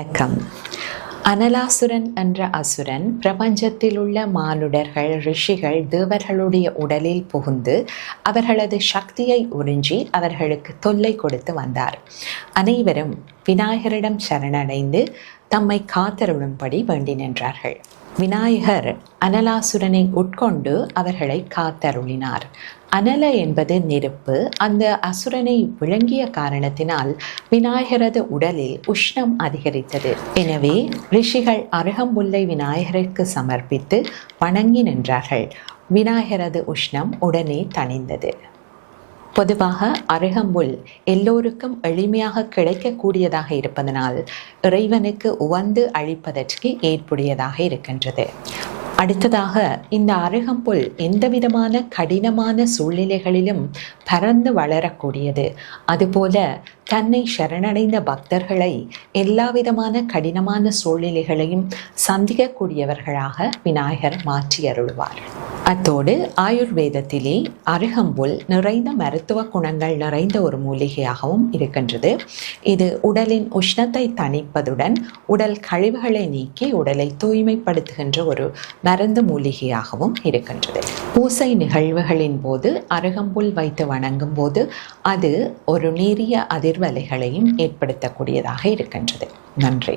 வணக்கம். அனலாசுரன் என்ற அசுரன் பிரபஞ்சத்தில் உள்ள மானுடர்கள், ரிஷிகள், தேவர்களுடைய உடலில் புகுந்து அவர்களது சக்தியை உறிஞ்சி அவர்களுக்கு தொல்லை கொடுத்து வந்தார். அனைவரும் விநாயகரிடம் சரணடைந்து தம்மை காத்தருளும்படி வேண்டி நின்றார்கள். விநாயகர் அனலாசுரனை உட்கொண்டு அவர்களை காத்தருளினார். அனல என்பது நெருப்பு. அந்த அசுரனை விழுங்கிய காரணத்தினால் விநாயகரது உடலில் உஷ்ணம் அதிகரித்தது. எனவே ரிஷிகள் அருகம்புல்லை விநாயகருக்கு சமர்ப்பித்து வணங்கி நின்றார்கள். விநாயகரது உஷ்ணம் உடனே தணிந்தது. பொதுவாக அருகம்புல் எல்லோருக்கும் எளிமையாக கிடைக்கக்கூடியதாக இருப்பதனால் இறைவனுக்கு உவந்து அளிப்பதற்கு ஏற்புடையதாக இருக்கின்றது. அடுத்ததாக, இந்த அருகம்புல் எந்தவிதமான கடினமான சூழ்நிலைகளிலும் பறந்து வளரக்கூடியது. அதுபோல தன்னை சரணடைந்த பக்தர்களை எல்லாவிதமான கடினமான சூழ்நிலைகளையும் சந்திக்கக்கூடியவர்களாக விநாயகர் மாற்றி அருள்வார். அத்தோடு ஆயுர்வேதத்திலே அருகம்புல் நிறைந்த மருத்துவ குணங்கள் நிறைந்த ஒரு மூலிகையாகவும் இருக்கின்றது. இது உடலின் உஷ்ணத்தை தணிப்பதுடன் உடல் கழிவுகளை நீக்கி உடலை தூய்மைப்படுத்துகின்ற ஒரு மருந்து மூலிகையாகவும் இருக்கின்றது. பூசை நிகழ்வுகளின் போது அருகம்புல் வைத்து வணங்கும் போது அது ஒரு நேரிய அதிர்வலைகளையும் ஏற்படுத்தக்கூடியதாக இருக்கின்றது. நன்றி.